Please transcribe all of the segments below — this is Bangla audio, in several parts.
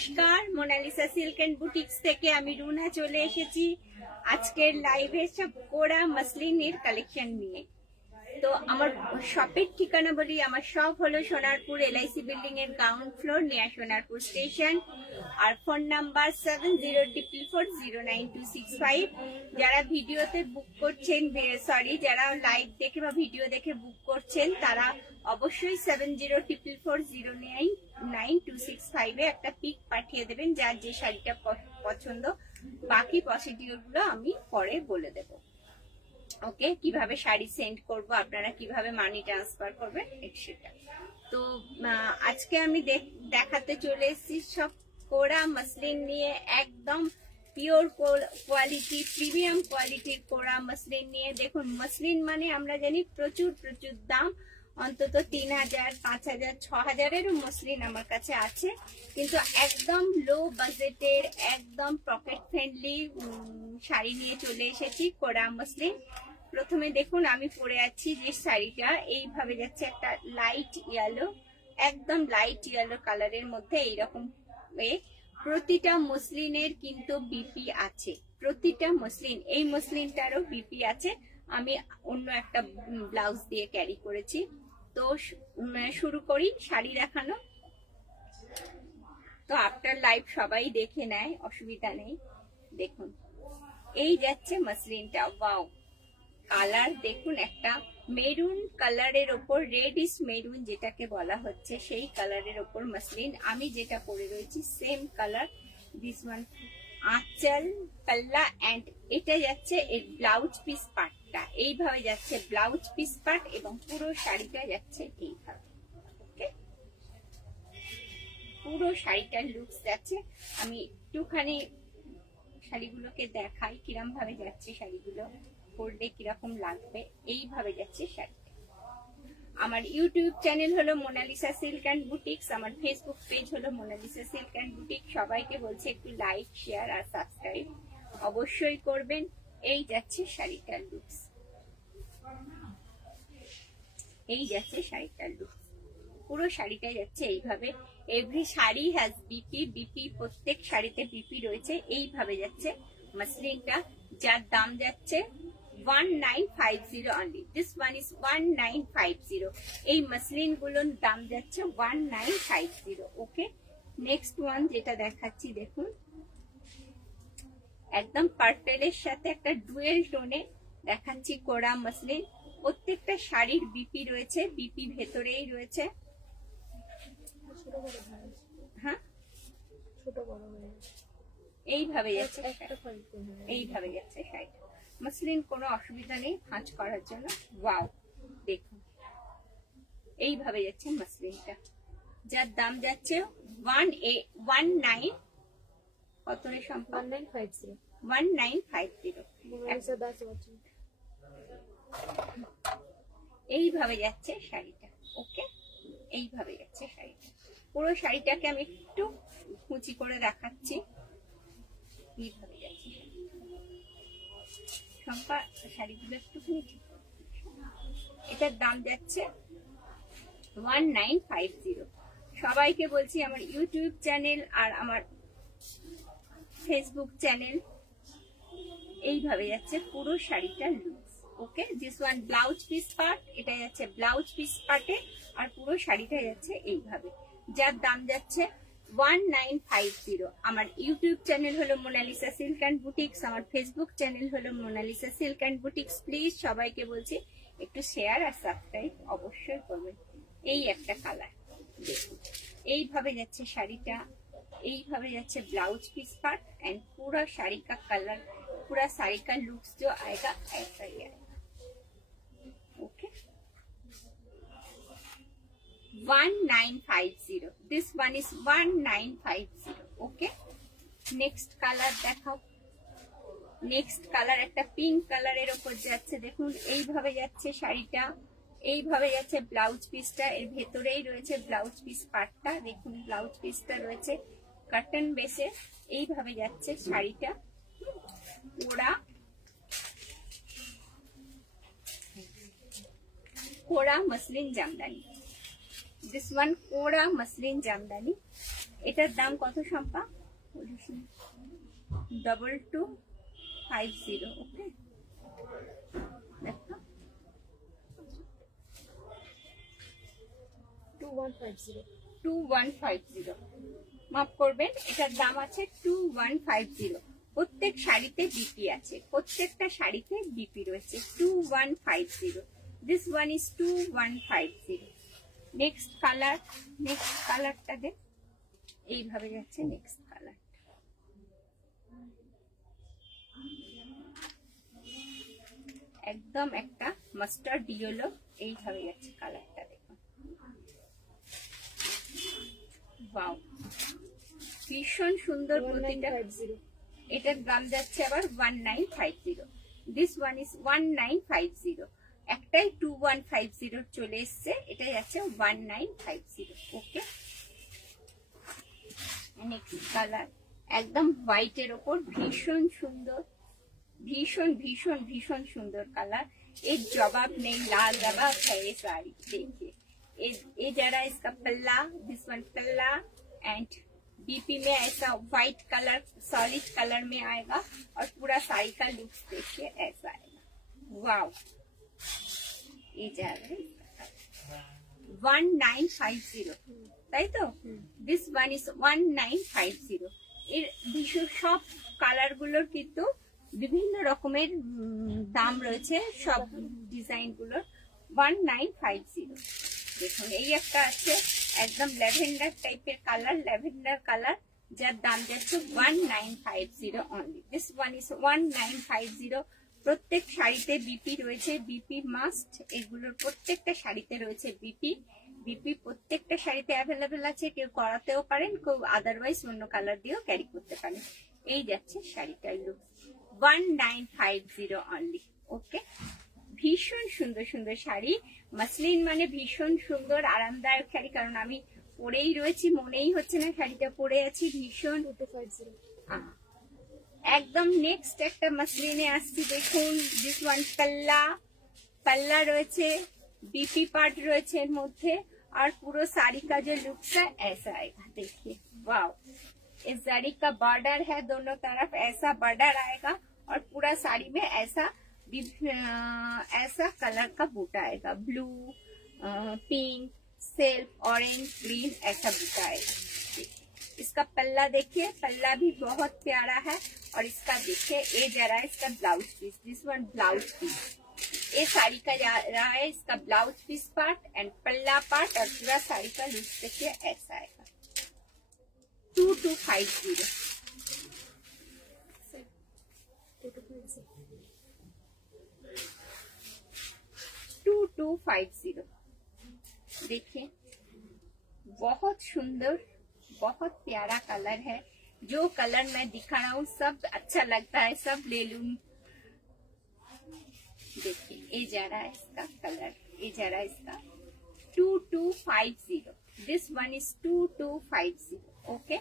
নমস্কার, মোনালিসা সিল্ক এন্ড বুটিক্স থেকে আমি রুনা চলে এসেছি আজকের লাইভে সব কোরা মসলিনের কালেকশন নিয়ে। তো আমার শপের ঠিকানা বলি, আমার শপ হলো সোনারপুর এলআইসি বিল্ডিং এর গ্রাউন্ড ফ্লোর নিয়ে সোনারপুর স্টেশন। আর ফোন নাম্বার 7044099265। যারা ভিডিওতে বুক করছেন, সরি যারা লাইভ দেখে বা ভিডিও দেখে বুক করছেন, তারা অবশ্যই 7044099265 এ একটা পিক পাঠিয়ে দেবেন যার যে শাড়িটা পছন্দ। বাকি প্রসিডিওর গুলো আমি পরে বলে দেবো। ওকে, কিভাবে শাড়ি সেন্ড করব, আপনারা কিভাবে মানি ট্রান্সফার করবেন সেটা। তো আজকে আমি দেখাতে চলে এসেছি সব কোরা মসলিন নিয়ে, একদম পিওর কোয়ালিটি, প্রিমিয়াম কোয়ালিটির কোরা মসলিন নিয়ে। দেখুন, মসলিন মানে আমরা জানি প্রচুর প্রচুর দাম, অন্তত 3000, 5000, 6000-এরও মসলিন আমার কাছে আছে, কিন্তু একদম লো বাজেটের, একদম পকেট ফ্রেন্ডলি শাড়ি নিয়ে চলে এসেছি কোরা মসলিন। প্রথমে দেখুন আমি পরে আছি যে শাড়িটা, এইভাবে যাচ্ছে একটা লাইট ইয়েলো, একদম লাইট ইয়েলো কালারের মধ্যে এইরকম। প্রতিটা মসলিনের কিন্তু বিপি আছে, প্রতিটা মসলিন, এই মসলিনটারও বিপি আছে। আমি অন্য একটা ব্লাউজ দিয়ে ক্যারি করেছি। তো শুরু করি শাড়ি দেখানো। তো আফটার লাইভ সবাই দেখে নেয়, অসুবিধা নেই। দেখুন এই যাচ্ছে মসলিনটা, ওয়াও কালার দেখুন, একটা মেরুন কালারের ওপর, রেডিশ মেরুন যেটাকে বলা হচ্ছে, সেই কালারের ওপর মসলিন। আমি যেটা পরে রয়েছি সেম কালার, দিস ওয়ান আঁচল পাল্লা এন্ড এটা যাচ্ছে এর ব্লাউজ পিস পার্টটা, এইভাবে যাচ্ছে ব্লাউজ পিস পার্ট, এবং পুরো শাড়িটা যাচ্ছে এইভাবে। ওকে, পুরো শাড়িটার লুকস যাচ্ছে। আমি একটুখানি শাড়িগুলোকে দেখাই কিরম ভাবে যাচ্ছে, শাড়িগুলো পরলে কিরকম লাগবে। এইভাবে যাচ্ছে শাড়িটা। আমার ইউটিউব চ্যানেল হলো মোনালিসা সিল্ক অ্যান্ড বুটিক্স, আমার ফেসবুক পেজ হলো মোনালিসা সিল্ক অ্যান্ড বুটিক। সবাইকে বলছে একটু লাইক, শেয়ার আর সাবস্ক্রাইব অবশ্যই করবেন। এই যাচ্ছে শাড়িটার লুকস, এই যাচ্ছে শাড়িটার লুকস, পুরো শাড়িটা যাচ্ছে এইভাবে। Every sari has BP, BP প্রত্যেক শাড়িতে বিপি রয়েছে। এইভাবে যাচ্ছে মসলিনটা, যার দাম যাচ্ছে 1950 অনলি। This one is 1950। এই মসলিন গুলোর দাম যাচ্ছে 1950। ওকে, নেক্সট ওয়ান যেটা দেখাচ্ছি দেখুন, একদম পার্পেলের সাথে একটা ডুয়েল টোনে দেখাচ্ছি কোরা মসলিন। প্রত্যেকটা শাড়ির বিপি রয়েছে, বিপি ভেতরেই রয়েছে। হ্যাঁ, এইভাবে যাচ্ছে, এইভাবে যাচ্ছে শাড়িটা। মসলিন কোনো অসুবিধা নেই ভাঁজ করার জন্য। ওয়াও, দেখুন এইভাবে যাচ্ছে মসলিনটা, যার দাম যাচ্ছে 19 কত রে সম্পদ, 1950। এইভাবে যাচ্ছে শাড়িটা। ওকে, এইভাবে যাচ্ছে শাড়িটা। পুরো শাড়িটাকে আমি একটু কুচি করে দেখাচ্ছি, এইভাবে যাচ্ছে সম্পা। শাড়িগুলো একটুখানি ঠিক, এটার দাম যাচ্ছে 1950। সবাইকে বলছি আমার ইউটিউব চ্যানেল আর আমার ফেসবুক চ্যানেল, এইভাবে যাচ্ছে পুরো শাড়িটার looks. Okay, this one blouse piece part, এটা যাচ্ছে ব্লাউজ পিস পার্টে, আর পুরো শাড়িটা যাচ্ছে এইভাবে, যার দাম যাচ্ছে 1950। আমার ইউটিউব চ্যানেল হলো মোনালিসা সিল্ক অ্যান্ড বুটিক্স, আমার ফেসবুক চ্যানেল হলো Monalisa silk and boutiques. Please সবাইকে বলছি একটু শেয়ার আর সাবস্ক্রাইব অবশ্যই করবেন। এই একটা কালার দেখুন, এইভাবে যাচ্ছে শাড়িটা, এইভাবে যাচ্ছে ব্लाउज पीस पार्ट एंड पूरा साड़ी का कलर, पूरा साड़ी का लुक्स जो आएगा ऐसा ही आएगा। Okay, 1950। This one is 1950। Okay, next colour देखाओ। नेक्स्ट कलर একটা পিঙ্ক কালারের উপর যাচ্ছে, দেখুন এইভাবে যাচ্ছে শাড়িটা, এইভাবে যাচ্ছে ব্লাউজ পিসটা, এর ভেতরেই রয়েছে ব্লাউজ পিস পার্টটা। দেখুন ব্লাউজ পিসটা রয়েছে কটন বেসে, এইভাবে যাচ্ছে শাড়িটা। কোরা মসলিন জামদানি, দিস ওয়ান কোরা মসলিন জামদানি। এটার দাম কত শম্পা? 2250। ওকে, দেখো 2150 মাফ করবেন, এটার দাম আছে 2150। প্রত্যেক শাড়িতে বিপি আছে, প্রত্যেকটা শাড়িতে বিপি রয়েছে। 2150, this one is 2150। Next colour, next কালারটা দেখ, এইভাবে যাচ্ছে নেক্সট কালার। একদম একটা মাস্টার্ড ইয়েলো, এইভাবে যাচ্ছে কালারটা, দেখুন ওয়াও, ভীষণ সুন্দর প্রতিটা। এটার দাম যাচ্ছে আবার 1950। This one is 1950। একটাই 2150 চলে এসছে, এটা যাচ্ছে 1950। ওকে, নেক্সট কালার একদম হোয়াইটের ওপর, ভীষণ সুন্দর, भीषण भीषण भीषण सुंदर कलर। एक जवाब नहीं, लाजवाब है ये साड़ी। देखिए ये जरा इसका पल्ला, दिस वन पल्ला एंड बीपी में ऐसा व्हाइट कलर सॉलिड कलर में आएगा और पूरा साड़ी का लुक देखिए ऐसा आएगा। वाओ, ये जा रहा है 1950, তাই তো? This one is 1950। এর ভীষণ সব কালার গুলোর কিন্তু বিভিন্ন রকমের দাম রয়েছে, সব ডিজাইন গুলোর। 1950। দেখুন এই একটা আছে একদম ল্যাভেন্ডার টাইপের কালার, ল্যাভেন্ডার কালার, যার দাম যাচ্ছে 1950 অনলি। This one is 1950। প্রত্যেক শাড়িতে বিপি রয়েছে, বিপি মাস্ট, এগুলোর প্রত্যেকটা শাড়িতে রয়েছে বিপি। বিপি প্রত্যেকটা শাড়িতে অ্যাভেলেবেল আছে, কেউ করাতেও পারেন, কেউ আদারওয়াইজ অন্য কালার দিয়েও ক্যারি করতে পারেন। এই যাচ্ছে শাড়িটার লুক, 1950 অনলি। ওকে, ভীষণ সুন্দর সুন্দর শাড়ি। মাসলিন মানে ভীষণ সুন্দর আরামদায়ক শাড়ি, কারণ আমি পরেই রয়েছি, মনেই হচ্ছে না শাড়িটা পরে আছি। ভীষণ 2250 একদম। নেক্সট একটা মাসলিনে আসছি, দেখুন দিস ওয়ান पल्ला, पल्ला রয়েছে, बीपी पार्ट রয়েছে এর মধ্যে, और पूरा साड़ी का जो लुक है ऐसा आएगा। देखिए वाओ, इस साड़ी का बॉर्डर है, दोनों तरफ ऐसा बॉर्डर आएगा और पूरा साड़ी में ऐसा ऐसा कलर का बूटा आएगा, blue, pink, silk, orange, green, ऐसा बूटा आएगा। इसका पल्ला देखिए, पल्ला भी बहुत प्यारा है। और इसका देखिए ये जरा इसका blouse piece, this one blouse piece, ये साड़ी का जा रहा है इसका ब्लाउज पीस पार्ट एंड पल्ला पार्ट, और पूरा साड़ी का लुक देखिए ऐसा आएगा। 2250। 2250। देखिए बहुत सुंदर, बहुत प्यारा कलर है। जो कलर मैं दिखा रहा हूँ सब अच्छा लगता है, सब ले लूं। देखिए ये जा रहा है इसका कलर, ये जा रहा है इसका 2250। This one is 2250। Okay,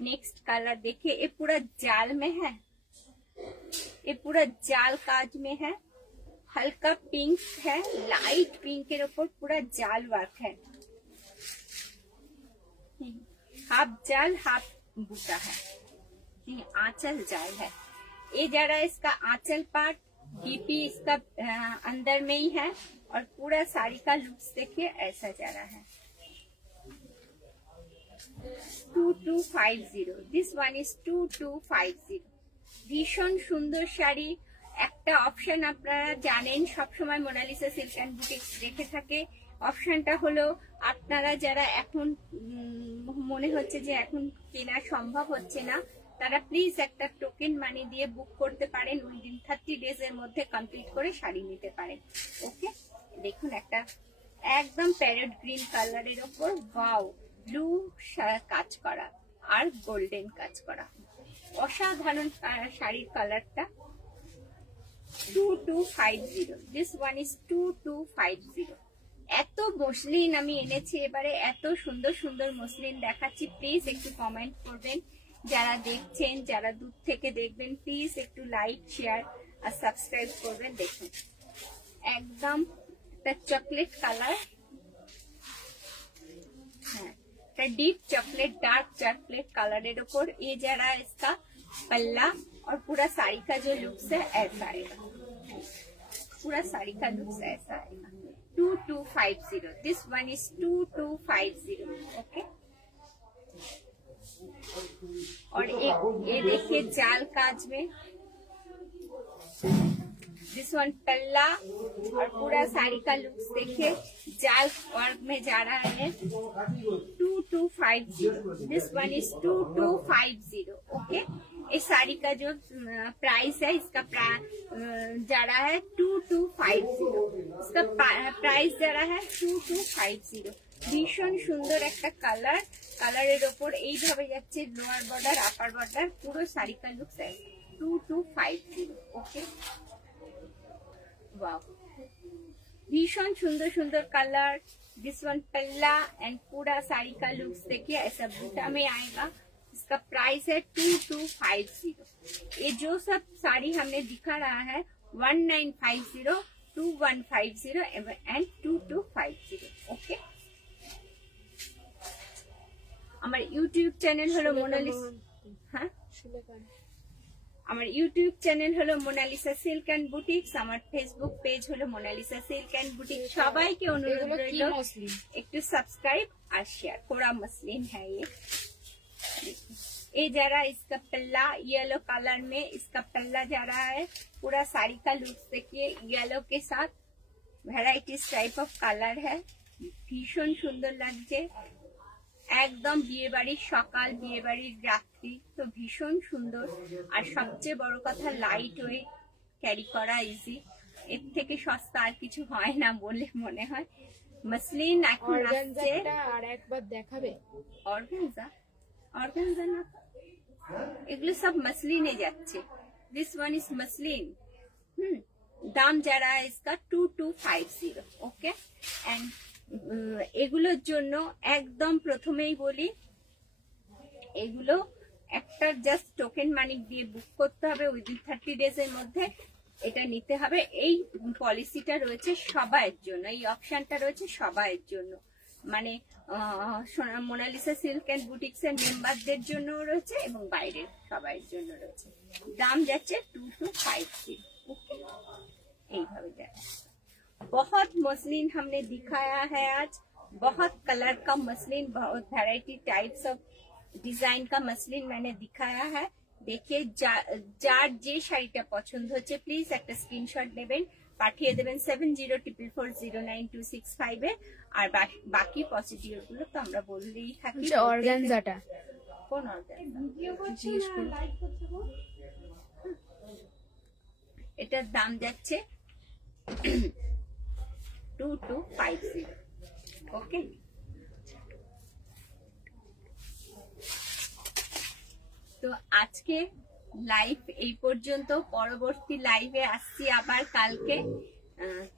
next colour देखिए, ये पूरा जाल में है, ये पूरा जाल काज में है, हल्का पिंक है, लाइट पिंक के ऊपर पूरा जाल वर्क है, हाफ जाल हाफ बूटा है, आंचल जाल है। ये जरा इसका आंचल पार्ट, बीपी इसका अंदर में ही है, और पूरा साड़ी का लुक देखिए ऐसा जा रहा है। 2250। This one is 2250। ভীষণ সুন্দর শাড়ি। একটা অপশন আপনারা জানেন, সবসময় মোনালিসা সিল্ক অ্যান্ড বুটিক্স রেখে থাকে। অপশনটা হলো আপনারা যারা এখন মনে হচ্ছে যে এখন কেনা সম্ভব হচ্ছে না, তারা প্লিজ একটা টোকেন মানি দিয়ে বুক করতে পারেন, উইদিন 30 ডেজ এর মধ্যে কমপ্লিট করে শাড়ি নিতে পারেন। ওকে, দেখুন একটা একদম প্যারেট গ্রিন কালারের ওপর ওয়াও ব্লু কাজ করা আর গোল্ডেন কাজ করা, অসাধারণ শাড়ির কালারটা। 2250। This one is 2250। এত মসলিন আমি এনেছি এবারে, এত সুন্দর সুন্দর মসলিন দেখাচ্ছি। প্লিজ একটু কমেন্ট করবেন, যারা দেখছেন, যারা দূর থেকে দেখবেন প্লিজ একটু লাইক, শেয়ার আর সাবস্ক্রাইব করবেন। দেখুন একদম একটা চকলেট কালার, হ্যাঁ একটা deep chocolate dark chocolate colour ऊपर ये जा रहा है इसका पल्ला और पूरा साड़ी का जो लुक्स है ऐसा आएगा, पूरा साड़ी का लुक्स ऐसा आएगा। 2250, दिस वन इज 2250। ओके, और एक ये देखिए जाल काज में, दिस वन पल्ला और पूरा साड़ी का लुक्स देखिए जाल वर्क में जा रहा है। 2250, दिस वन इज 2250। ओके, इस साड़ी का जो प्राइस है इसका जा रहा है 2250, इसका प्राइस जा रहा है 2250। ভীষণ সুন্দর একটা কালার, কালারের ওপর এইভাবে যাচ্ছে লোয়ার বর্ডার আপার বর্ডার, পুরো শাড়ি का लुक्स है 2250। ओके, वाओ, भीषण सुंदर सुंदर कलर। दिस वन पल्ला एंड पूरा साड़ी का लुक्स देखिए ऐसा बूटा में आएगा। इसका प्राइस है 2250। ये जो सब साड़ी हमने दिखा रहा है 1950, 2150 एंड 2250। ओके, আমার ইউটিউব চ্যানেল হলো মোনালিসা, হ্যাঁ আমার ইউটিউব চ্যানেল হলো মোনালিসা সিল্ক এন্ড বুটিক্স, আমার ফেসবুক পেজ হলো মোনালিসা সিল্ক এন্ড বুটিক। সবাইকে অনুরোধ রইল একটু সাবস্ক্রাইব আর শেয়ার। কোরা मसलिन है ये जा रहा है इसका पल्ला येलो कलर में, इसका पल्ला जा रहा है। पूरा साड़ी का लुक देखिए येलो के साथ ভ্যারাইটিস টাইপ অফ কালার है, ভীষণ সুন্দর লাগছে। একদম বিয়ে বাড়ির সকাল, বিয়ে বাড়ির রাত্রি, তো ভীষণ সুন্দর। আর সবচেয়ে বড় কথা লাইট ওয়েট, ক্যারি করা ইজি, এর থেকে সস্তা আর কিছু হয় না বলে মনে হয়। মসলিন এখন আসছে, আর একবার দেখাবে অর্গানজা, অর্গানজা না, এগুলো সব মসলিনে যাচ্ছে। This one is muslin. দাম जा रहा है इसका 2250। ओके, एंड এগুলোর জন্য একদম প্রথমেই বলি, এগুলো একটা জাস্ট টোকেন মানি দিয়ে বুক করতে হবে উইদিন 30 ডেজ এর মধ্যে, এটা নিতে হবে। এই পলিসিটা রয়েছে সবাইয়ের জন্য, এই অপশনটা রয়েছে সবাইয়ের জন্য, মানে মোনালিসা সিল্ক এন্ড বুটিক্স এর মেম্বারদের জন্য রয়েছে এবং বাইরের সবাইয়ের জন্য রয়েছে। দাম যাচ্ছে 2250। ওকে, এইভাবে যাচ্ছে। बहुत मसलिन हमने दिखाया है आज, बहुत कलर का मसलिन, बहुत वैरायटी टाइप्स ऑफ डिजाइन का मसलिन मैंने दिखाया है। देखिए যার যে শাড়িটা পছন্দ হচ্ছে প্লিজ একটা স্ক্রিনশট নেবেন, পাঠিয়ে দেবেন 7044099265 এ। আর বাকি প্রসিডিউর গুলো তো আমরা বললেই থাকি। অর্গানজাটা কোন অর্গানজা? এটার দাম যাচ্ছে 2250। ওকে, তো আজকে লাইভ এই পর্যন্ত, পরবর্তী লাইভে আসছি আবার কালকে।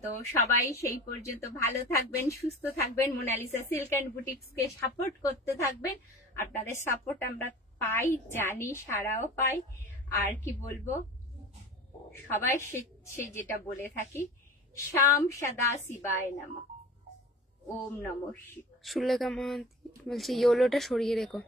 তো সবাই সেই পর্যন্ত ভালো থাকবেন, সুস্থ থাকবেন, মোনালিসা সিল্ক এন্ড বুটিক্স কে সাপোর্ট করতে থাকবেন। আপনাদের সাপোর্ট আমরা পাই, জানি, সারাও পাই। আর কি বলবো, সবাই সে যেটা বলে থাকি, শাম সদা শিবায় নমঃ, ওম নমঃ শিবায়। সুলেখা মহান্তি বলছি ইয়োলোটা সরিয়ে রেখো।